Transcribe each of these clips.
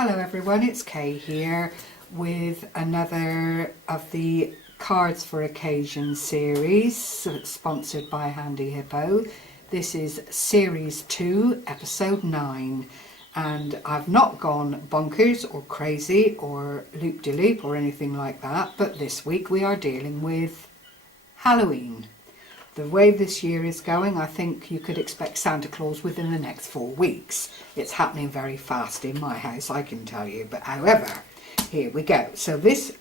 Hello everyone, it's Kay here with another of the Cards for Occasion series sponsored by Handy Hippo. This is series 2, episode 9, and I've not gone bonkers or crazy or loop-de-loop or anything like that, but this week we are dealing with Halloween. The way this year is going, I think you could expect Santa Claus within the next 4 weeks. It's happening very fast in my house, I can tell you. But however, here we go. So this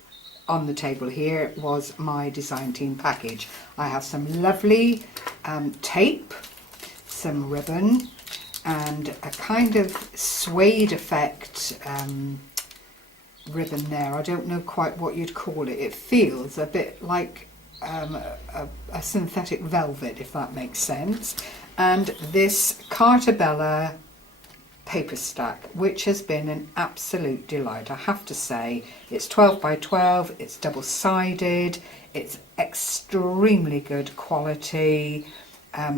on the table here was my design team package. I have some lovely tape, some ribbon, and a kind of suede effect ribbon there. I don't know quite what you'd call it. It feels a bit like a synthetic velvet, if that makes sense, and this Carta Bella paper stack, which has been an absolute delight. I have to say, it's 12 by 12, it's double-sided, it's extremely good quality.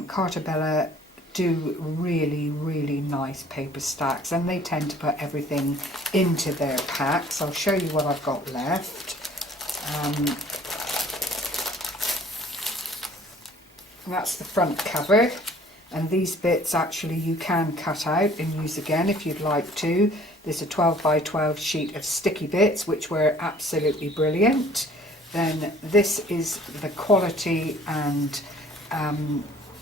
Carta Bella do really nice paper stacks, and they tend to put everything into their packs. I'll show you what I've got left. That's the front cover, and these bits actually you can cut out and use again if you'd like to. There's a 12 by 12 sheet of sticky bits which were absolutely brilliant. Then this is the quality and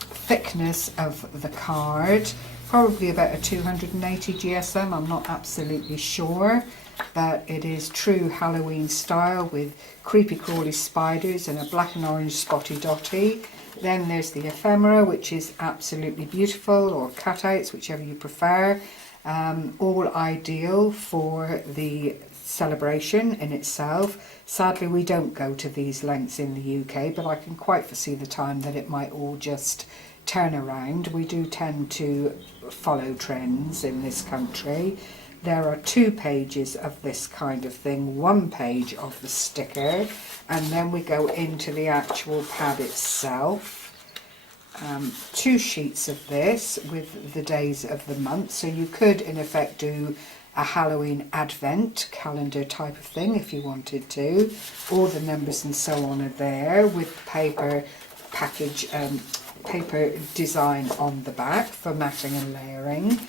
thickness of the card, probably about a 280 GSM, I'm not absolutely sure, but it is true Halloween style with creepy crawly spiders and a black and orange spotty dotty. Then there's the ephemera, which is absolutely beautiful, or cutouts, whichever you prefer. All ideal for the celebration in itself. Sadly, we don't go to these lengths in the UK, but I can quite foresee the time that it might all just turn around. We do tend to follow trends in this country. There are 2 pages of this kind of thing, 1 page of the sticker, and then we go into the actual pad itself. 2 sheets of this with the days of the month, so you could in effect do a Halloween advent calendar type of thing if you wanted to. All the numbers and so on are there with paper package, paper design on the back for matting and layering.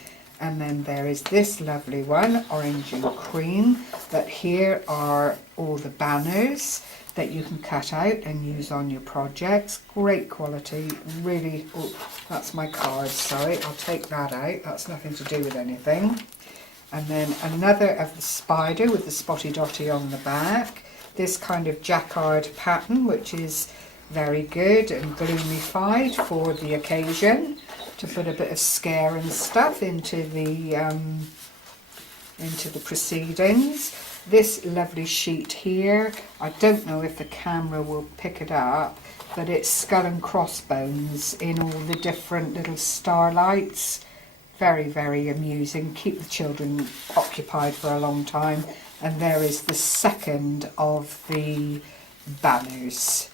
And then there is this lovely one, orange and cream, but here are all the banners that you can cut out and use on your projects. Great quality, really. Oh, that's my card, sorry, I'll take that out, that's nothing to do with anything. And then another of the spider with the spotty dotty on the back, this kind of jacquard pattern, which is very good and gloomified for the occasion, to put a bit of scare and stuff into the proceedings. This lovely sheet here, I don't know if the camera will pick it up, but it's skull and crossbones in all the different little starlights. Very amusing, keep the children occupied for a long time. And there is the second of the banners.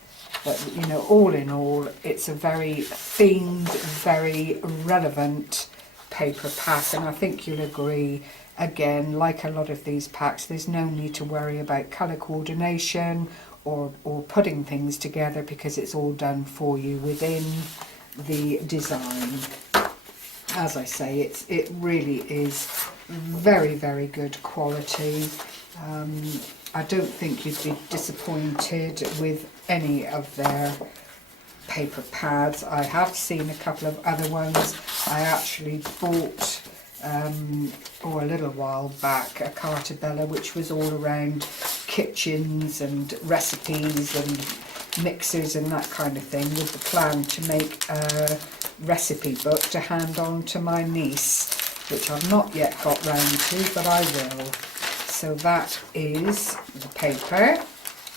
But, you know, all in all, it's a very themed, very relevant paper pack, and I think you'll agree, again, like a lot of these packs, there's no need to worry about colour coordination or putting things together, because it's all done for you within the design. As I say, it really is very good quality. I don't think you'd be disappointed with any of their paper pads. I have seen a couple of other ones. I actually bought, a little while back, a Carta Bella, which was all around kitchens and recipes and mixers and that kind of thing, with the plan to make a recipe book to hand on to my niece, which I've not yet got round to, but I will. So that is the paper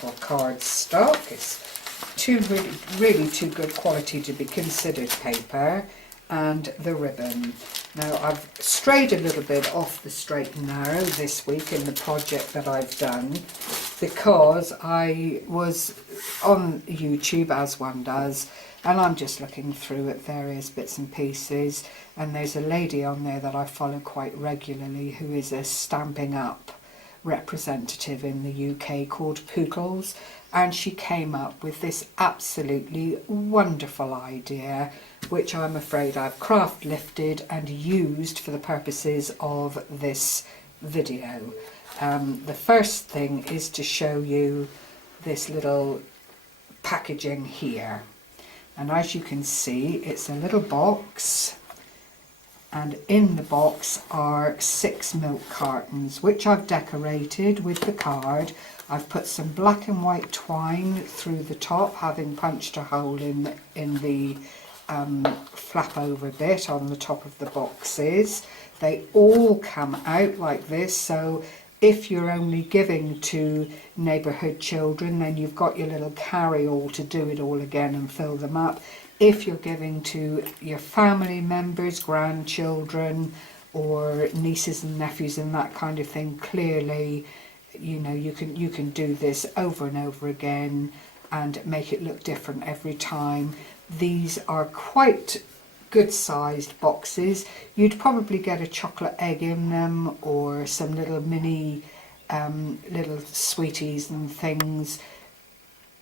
or cardstock. It's really too good quality to be considered paper, and the ribbon. Now I've strayed a little bit off the straight and narrow this week in the project that I've done, because I was on YouTube, as one does, and I'm just looking through at various bits and pieces, and there's a lady on there that I follow quite regularly who is a Stampin' Up representative in the UK called Poodles, and she came up with this absolutely wonderful idea, which I'm afraid I've craft lifted and used for the purposes of this video. The first thing is to show you this little packaging here, and as you can see, it's a little box, and in the box are 6 milk cartons, which I've decorated with the card. I've put some black and white twine through the top, having punched a hole in the flap over bit on the top of the boxes. They all come out like this, so if you're only giving to neighbourhood children, then you've got your little carry-all to do it all again and fill them up. If you're giving to your family members, grandchildren, or nieces and nephews and that kind of thing, clearly, you know, you can do this over and over again and make it look different every time. These are quite good sized boxes. You'd probably get a chocolate egg in them, or some little mini little sweeties and things.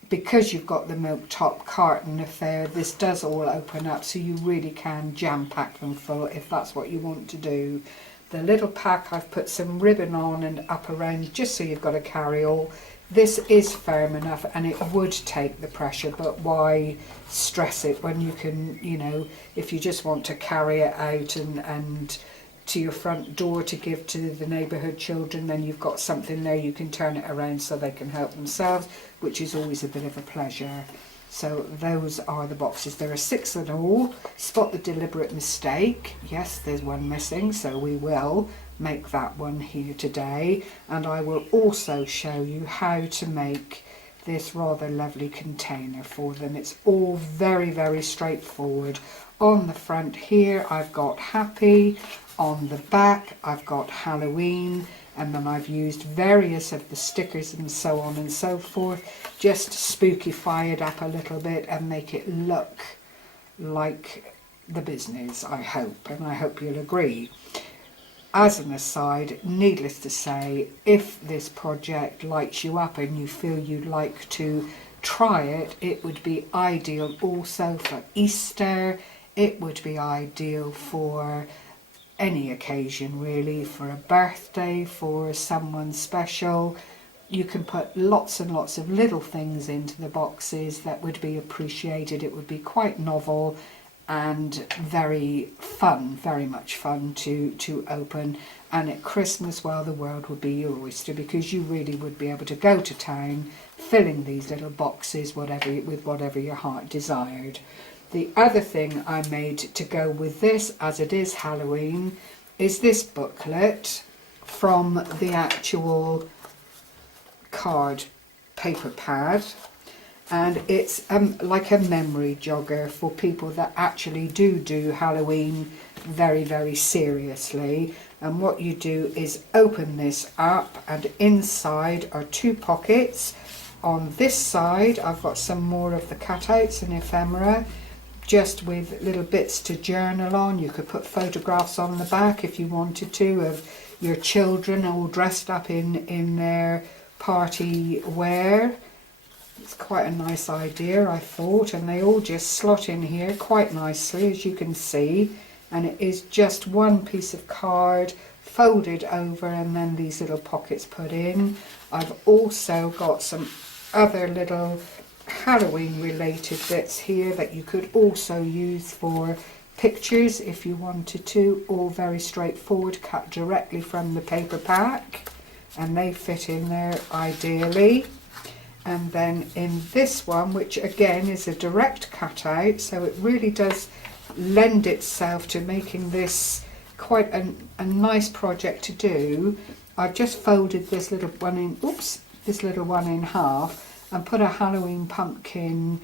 Because you've got the milk top carton affair, this does all open up, so you really can jam pack them full if that's what you want to do. The little pack, I've put some ribbon on and up around just so you've got a carry-all. This is firm enough and it would take the pressure, but why stress it when you can, you know, if you just want to carry it out and to your front door to give to the neighbourhood children, then you've got something there, you can turn it around so they can help themselves, which is always a bit of a pleasure. So those are the boxes. There are 6 in all. Spot the deliberate mistake. Yes, there's one missing, so we will make that one here today. And I will also show you how to make this rather lovely container for them. It's all very, very straightforward. On the front here, I've got Happy. On the back, I've got Halloween. And then I've used various of the stickers and so on and so forth, just to spookify it up a little bit and make it look like the business, I hope, and I hope you'll agree. As an aside, needless to say, if this project lights you up and you feel you'd like to try it, it would be ideal also for Easter. It would be ideal for any occasion really, for a birthday, for someone special. You can put lots and lots of little things into the boxes that would be appreciated. It would be quite novel and very fun, very much fun to open. And at Christmas, well, the world would be your oyster, because you really would be able to go to town filling these little boxes with whatever your heart desired. The other thing I made to go with this, as it is Halloween, is this booklet from the actual card paper pad, and it's like a memory jogger for people that actually do Halloween very, very seriously. And what you do is open this up, and inside are 2 pockets. On this side I've got some more of the cutouts and ephemera, just with little bits to journal on. You could put photographs on the back if you wanted to, of your children all dressed up in their party wear. It's quite a nice idea, I thought, and they all just slot in here quite nicely, as you can see. And it is just one piece of card folded over, and then these little pockets put in. I've also got some other little Halloween related bits here that you could also use for pictures if you wanted to, all very straightforward, cut directly from the paper pack, and they fit in there ideally. And then in this one, which again is a direct cutout, so it really does lend itself to making this quite a nice project to do, I've just folded this little one in half and put a Halloween pumpkin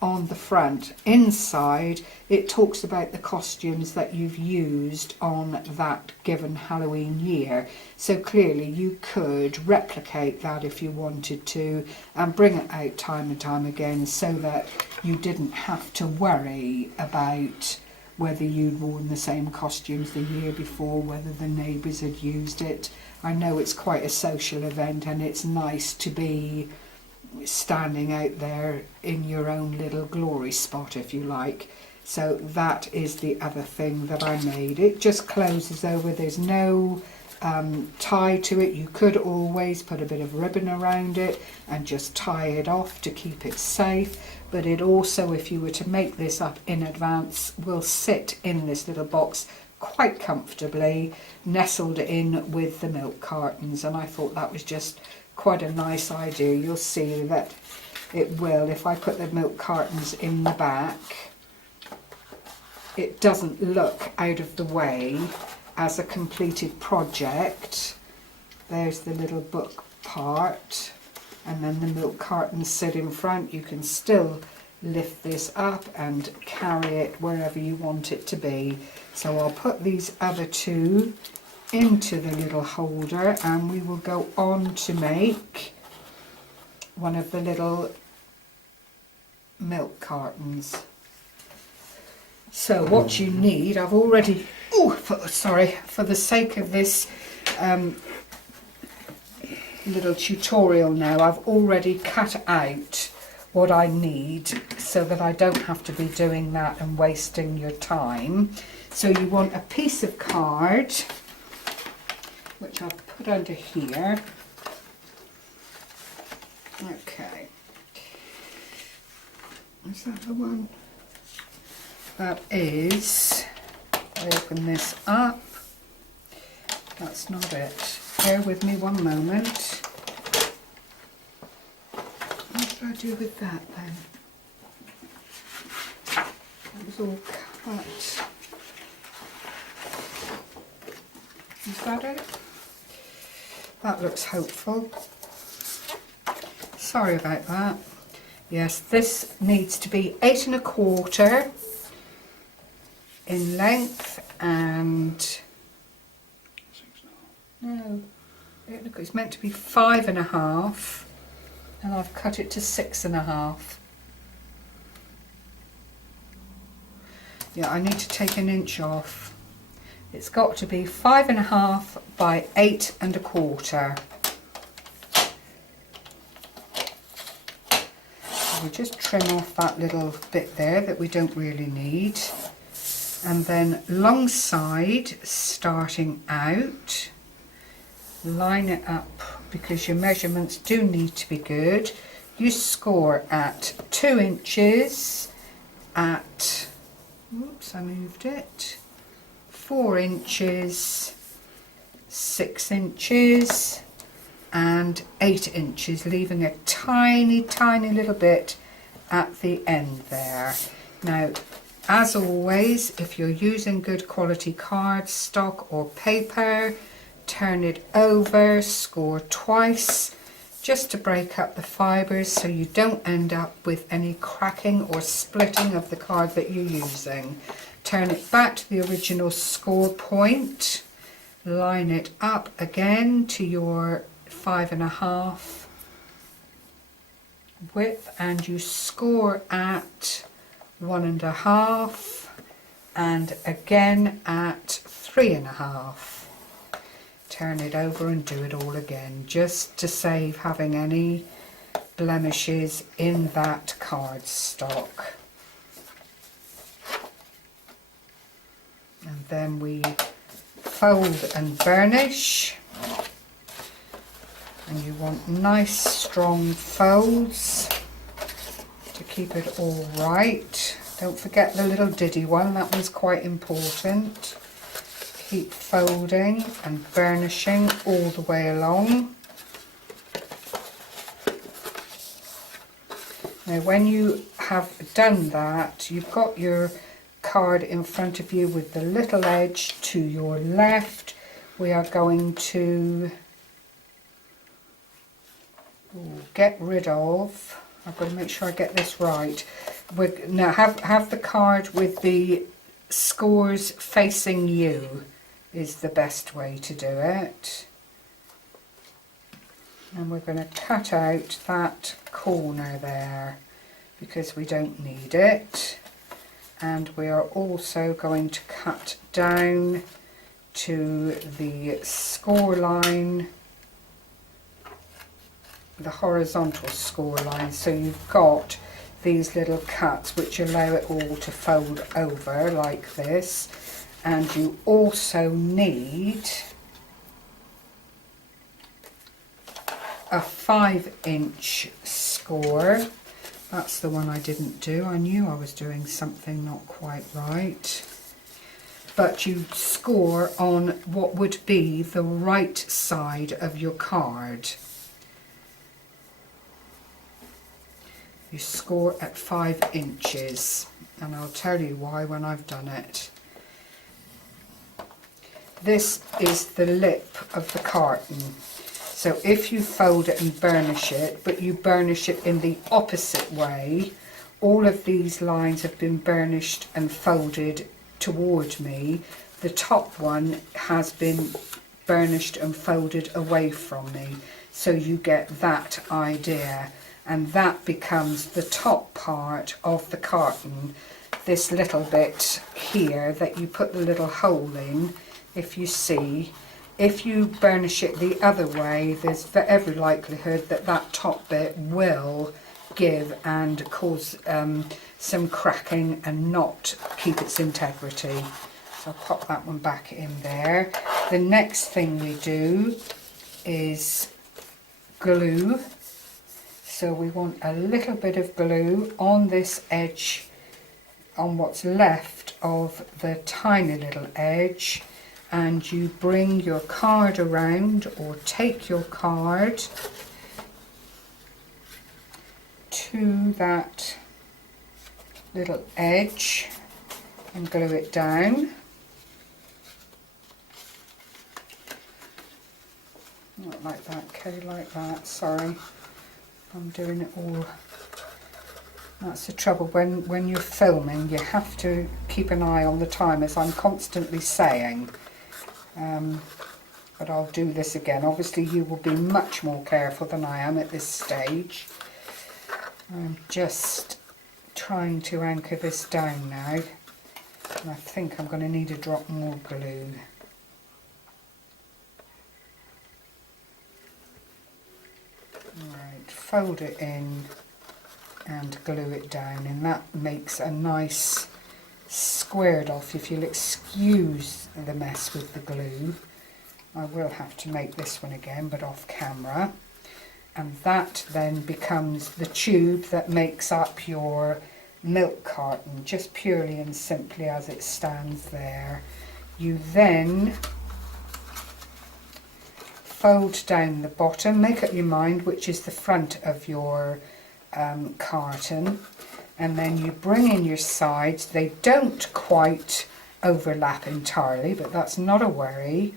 on the front. Inside it talks about the costumes that you've used on that given Halloween year, so clearly you could replicate that if you wanted to and bring it out time and time again, so that you didn't have to worry about whether you'd worn the same costumes the year before, whether the neighbours had used it. I know it's quite a social event and it's nice to be standing out there in your own little glory spot, if you like. So that is the other thing that I made. It just closes over, there's no tie to it. You could always put a bit of ribbon around it and just tie it off to keep it safe, but it also, if you were to make this up in advance, will sit in this little box quite comfortably, nestled in with the milk cartons, and I thought that was just quite a nice idea. You'll see that it will, if I put the milk cartons in the back, it doesn't look out of the way as a completed project. There's the little book part, and then the milk cartons sit in front. You can still lift this up and carry it wherever you want it to be. So I'll put these other two into the little holder and we will go on to make one of the little milk cartons. So what you need, I've already, for the sake of this little tutorial now, I've already cut out what I need so that I don't have to be doing that and wasting your time. So you want a piece of card, which I've put under here. Okay. Is that the one? That is, I open this up. That's not it. Bear with me one moment. What did I do with that then? It was all cut. Is that it? That looks hopeful. Sorry about that. Yes, this needs to be 8 1/4 in length, and no, it's meant to be 5 1/2, and I've cut it to 6 1/2. Yeah, I need to take an inch off. It's got to be 5 1/2 by 8 1/4. We'll just trim off that little bit there that we don't really need. And then long side, starting out, line it up, because your measurements do need to be good. You score at 2 inches, at, oops, I moved it, 4 inches, 6 inches, and 8 inches, leaving a tiny little bit at the end there. Now, as always, if you're using good quality cardstock or paper, turn it over, score twice, just to break up the fibres so you don't end up with any cracking or splitting of the card that you're using. Turn it back to the original score point, line it up again to your 5 1/2 width, and you score at 1 1/2 and again at 3 1/2. Turn it over and do it all again, just to save having any blemishes in that cardstock. And then we fold and burnish, and you want nice strong folds to keep it all right. Don't forget the little diddy one, that one's quite important. Keep folding and burnishing all the way along. Now when you have done that, you've got your card in front of you with the little edge to your left. We are going to get rid of, I've got to make sure I get this right. Now have the card with the scores facing you is the best way to do it. And we're going to cut out that corner there because we don't need it. And we are also going to cut down to the score line, the horizontal score line, so you've got these little cuts which allow it all to fold over like this. And you also need a 5-inch score. That's the one I didn't do. I knew I was doing something not quite right. But you score on what would be the right side of your card. You score at 5 inches, and I'll tell you why when I've done it. This is the lip of the carton. So if you fold it and burnish it, but you burnish it in the opposite way, all of these lines have been burnished and folded toward me. The top one has been burnished and folded away from me. So you get that idea. And that becomes the top part of the carton. This little bit here that you put the little hole in, if you see. If you burnish it the other way, there's every likelihood that that top bit will give and cause some cracking and not keep its integrity. So I'll pop that one back in there. The next thing we do is glue. So we want a little bit of glue on this edge, on what's left of the tiny little edge. And you bring your card around, or take your card to that little edge and glue it down. Not like that, Kay, like that, sorry. I'm doing it all. That's the trouble when you're filming, you have to keep an eye on the time, as I'm constantly saying. But I'll do this again. Obviously you will be much more careful than I am at this stage. I'm just trying to anchor this down now. And I think I'm going to need a drop more glue. Right, fold it in and glue it down, and that makes a nice squared off. If you'll excuse the mess with the glue, I will have to make this one again, but off camera. And that then becomes the tube that makes up your milk carton, just purely and simply as it stands there. You then fold down the bottom, make up your mind which is the front of your carton, and then you bring in your sides. They don't quite overlap entirely, but that's not a worry.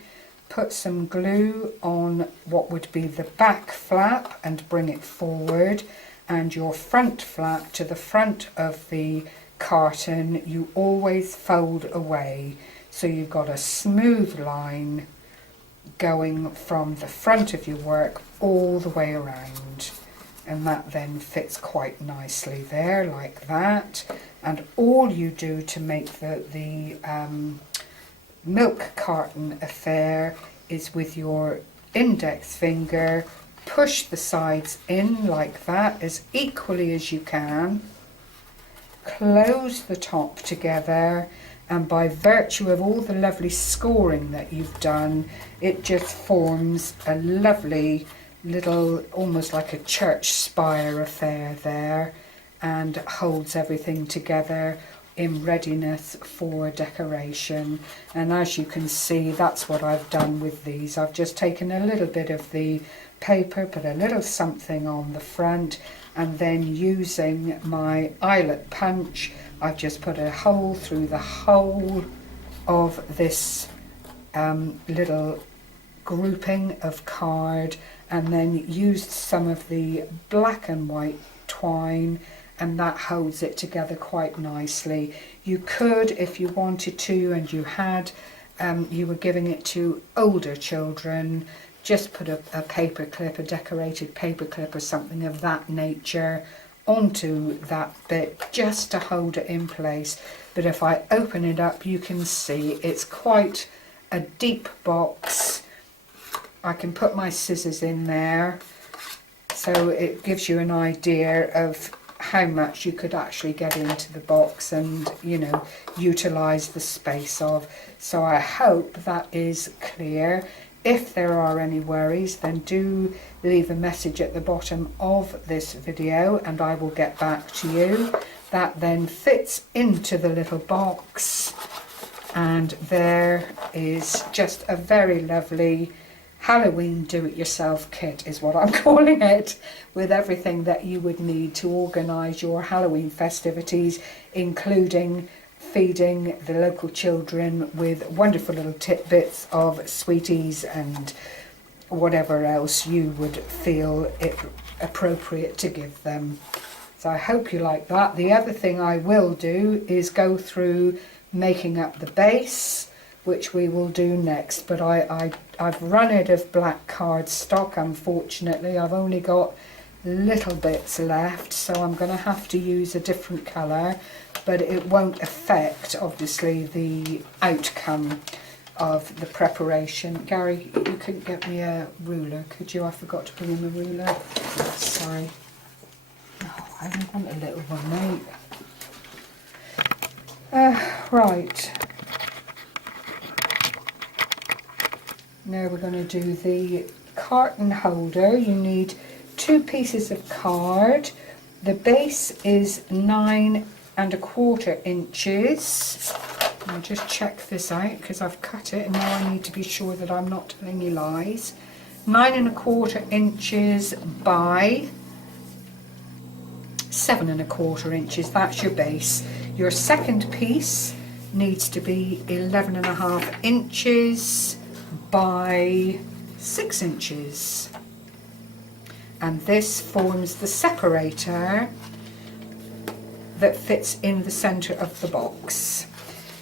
Put some glue on what would be the back flap and bring it forward, and your front flap to the front of the carton you always fold away, so you've got a smooth line going from the front of your work all the way around, and that then fits quite nicely there like that. And all you do to make the milk carton affair is with your index finger push the sides in like that as equally as you can, close the top together, and by virtue of all the lovely scoring that you've done, it just forms a lovely little, almost like a church spire affair there, and holds everything together in readiness for decoration. And as you can see, that's what I've done with these. I've just taken a little bit of the paper, put a little something on the front, and then using my eyelet punch, I've just put a hole through the whole of this little grouping of card, and then used some of the black and white twine, and that holds it together quite nicely. You could, if you wanted to, and you had, you were giving it to older children, just put a paper clip, a decorated paper clip or something of that nature onto that bit just to hold it in place. But if I open it up, you can see it's quite a deep box. I can put my scissors in there, so it gives you an idea of how much you could actually get into the box and, you know, utilize the space of. So I hope that is clear. If there are any worries, then do leave a message at the bottom of this video and I will get back to you. That then fits into the little box, and there is just a very lovely Halloween do-it-yourself kit is what I'm calling it, with everything that you would need to organise your Halloween festivities, including feeding the local children with wonderful little tidbits of sweeties and whatever else you would feel it appropriate to give them. So I hope you like that. The other thing I will do is go through making up the base, which we will do next, but I've run out of black card stock, unfortunately. I've only got little bits left, so I'm going to have to use a different colour, but it won't affect, obviously, the outcome of the preparation. Gary, you couldn't get me a ruler, could you? I forgot to bring him a ruler. Sorry. Oh, I don't want a little one, mate. Right. Now we're going to do the carton holder. You need 2 pieces of card. The base is 9¼ inches. I'll just check this out because I've cut it and now I need to be sure that I'm not telling you lies. 9¼ inches by 7¼ inches. That's your base. Your second piece needs to be 11½ inches by 6 inches, and this forms the separator that fits in the center of the box.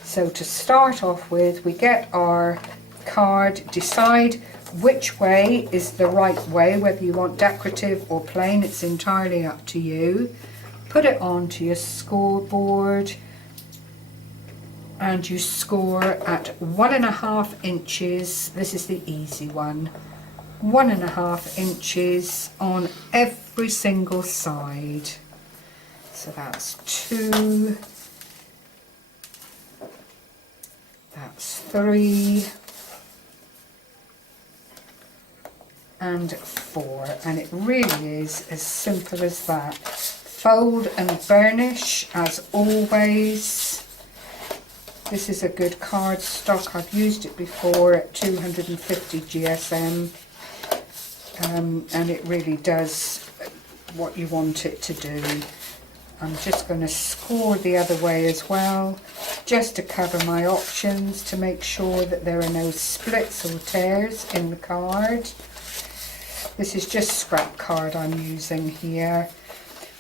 So to start off with, we get our card, decide which way is the right way, whether you want decorative or plain, it's entirely up to you. Put it onto your scoreboard and you score at 1½ inches. This is the easy one. 1½ inches on every single side. So that's 2, that's 3, and 4. And it really is as simple as that. Fold and burnish as always. This is a good card stock. I've used it before at 250 GSM, and it really does what you want it to do. I'm just going to score the other way as well, just to cover my options, to make sure that there are no splits or tears in the card. This is just scrap card I'm using here.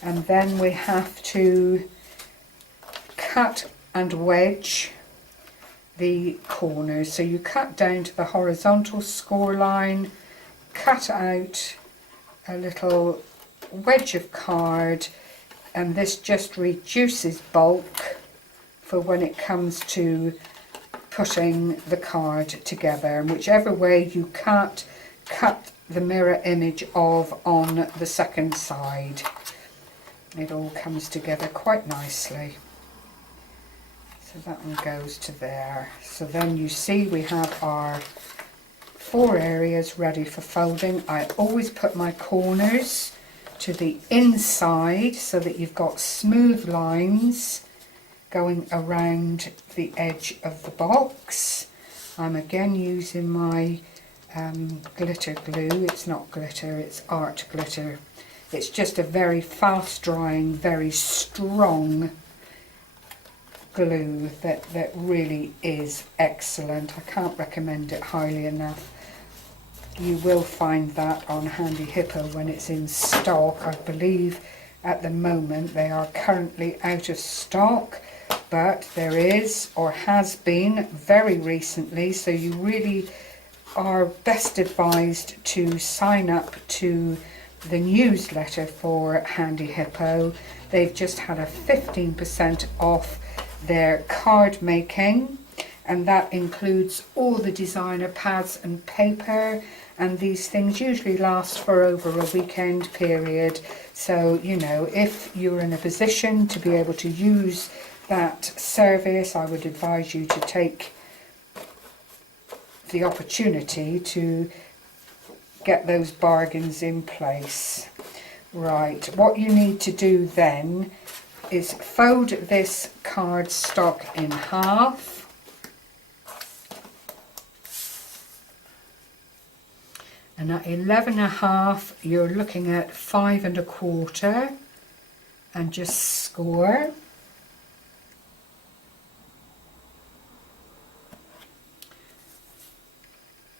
And then we have to cut and wedge the corners. So you cut down to the horizontal score line, cut out a little wedge of card, and this just reduces bulk for when it comes to putting the card together. And whichever way you cut the mirror image of on the second side. It all comes together quite nicely. So that one goes to there. So then you see we have our 4 areas ready for folding. I always put my corners to the inside so that you've got smooth lines going around the edge of the box. I'm again using my glitter glue. It's not glitter, it's art glitter. It's just a very fast drying, very strong glue that really is excellent. I can't recommend it highly enough. You will find that on Handy Hippo when it's in stock. I believe at the moment. They are currently out of stock, but there is, or has been very recently, so you really are best advised to sign up to the newsletter for Handy Hippo. They've just had a 15% off their card making, and that includes all the designer pads and paper, and these things usually last for over a weekend period. So, you know, if you're in a position to be able to use that service, I would advise you to take the opportunity to get those bargains in place. Right, what you need to do then is fold this card stock in half. And at 11.5, you're looking at 5 1/4, and just score.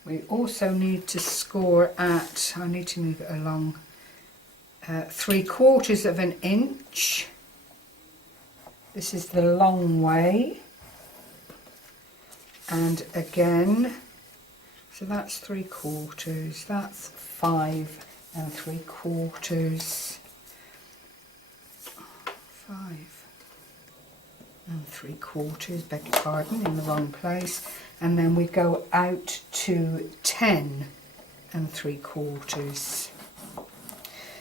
We also need to score at, I need to move it along, 3/4 of an inch. This is the long way. And again, so that's 3/4, that's 5 3/4, 5 3/4, beg your pardon, in the wrong place. And then we go out to 10 3/4.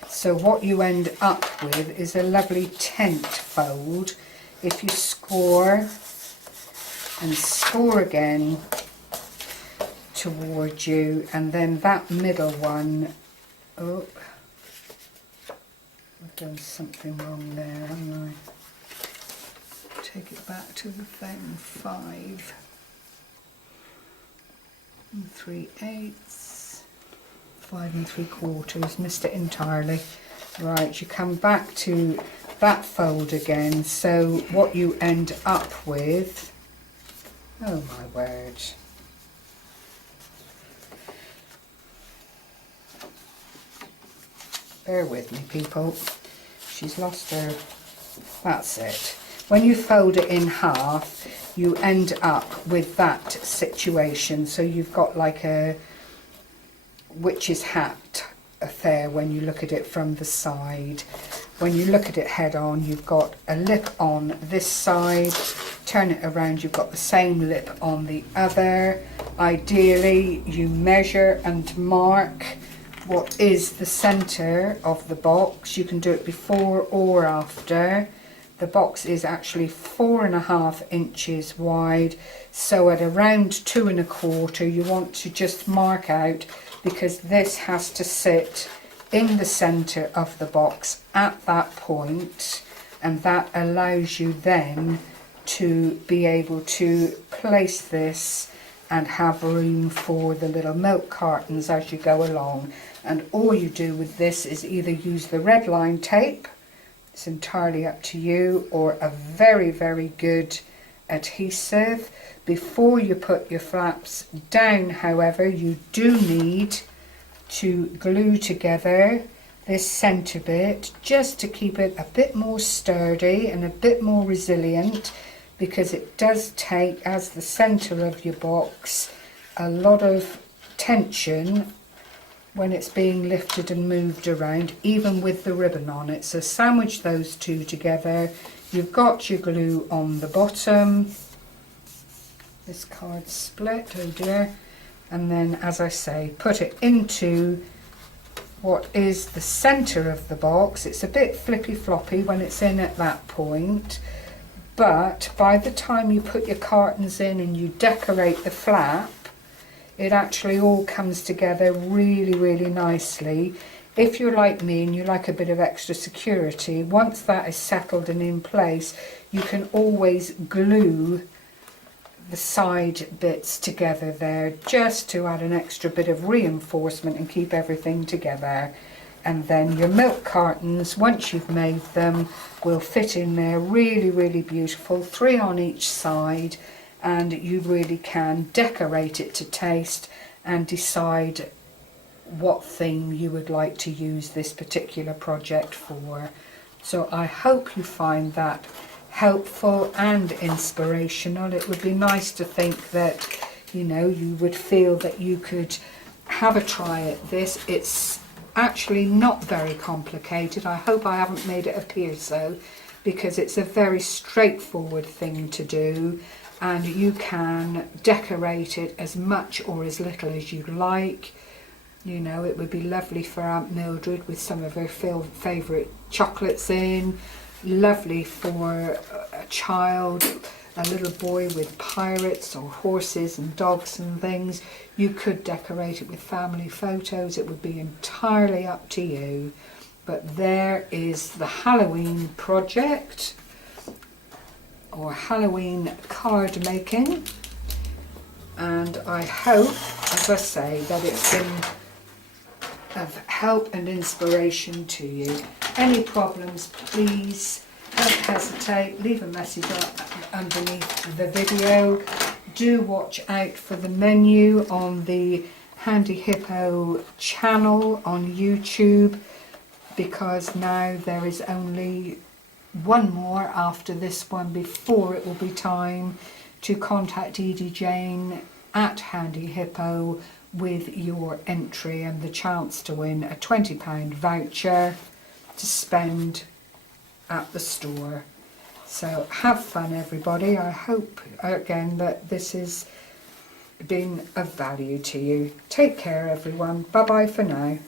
So what you end up with is a lovely tent fold. If you score and score again towards you, and then that middle one, oh, I've done something wrong there, haven't I? Take it back to the thing, 5 3/8, 5 3/4, missed it entirely. Right, you come back to that fold again, so what you end up with, oh my word, bear with me people, she's lost her, that's it. When you fold it in half, you end up with that situation. So you've got like a witch's hat affair when you look at it from the side. When you look at it head on, you've got a lip on this side. Turn it around, you've got the same lip on the other. Ideally, you measure and mark what is the center of the box. You can do it before or after. The box is actually 4.5 inches wide, so at around 2 1/4 you want to just mark out, because this has to sit in the center of the box at that point, and that allows you then to be able to place this and have room for the little milk cartons as you go along. And all you do with this is either use the red line tape, it's entirely up to you, or a very, very good adhesive. Before you put your flaps down, however, you do need to glue together this centre bit just to keep it a bit more sturdy and a bit more resilient, because it does take, as the centre of your box, a lot of tension when it's being lifted and moved around, even with the ribbon on it. So sandwich those two together. You've got your glue on the bottom. This card's split, oh dear. And then, as I say, put it into what is the centre of the box. It's a bit flippy floppy when it's in at that point, but by the time you put your cartons in and you decorate the flap, it actually all comes together really, really nicely. If you're like me and you like a bit of extra security, once that is settled and in place, you can always glue the side bits together there, just to add an extra bit of reinforcement and keep everything together. And then your milk cartons, once you've made them, will fit in there really, really beautiful, 3 on each side. And you really can decorate it to taste and decide what theme you would like to use this particular project for. So I hope you find that helpful and inspirational. It would be nice to think that, you know, you would feel that you could have a try at this. It's actually not very complicated. I hope I haven't made it appear so, because it's a very straightforward thing to do, and you can decorate it as much or as little as you like. You know, it would be lovely for Aunt Mildred with some of her favourite chocolates in. Lovely for a child, a little boy with pirates or horses and dogs and things. You could decorate it with family photos. It would be entirely up to you. But there is the Halloween project, or Halloween card making. And I hope, as I say, that it's been of help and inspiration to you. Any problems, please don't hesitate, leave a message underneath the video. Do watch out for the menu on the Handy Hippo channel on YouTube, because now there is only one more after this one before it will be time to contact Edie Jane at Handy Hippo with your entry and the chance to win a £20 voucher to spend at the store. So have fun, everybody. I hope again that this has been of value to you. Take care, everyone. Bye bye for now.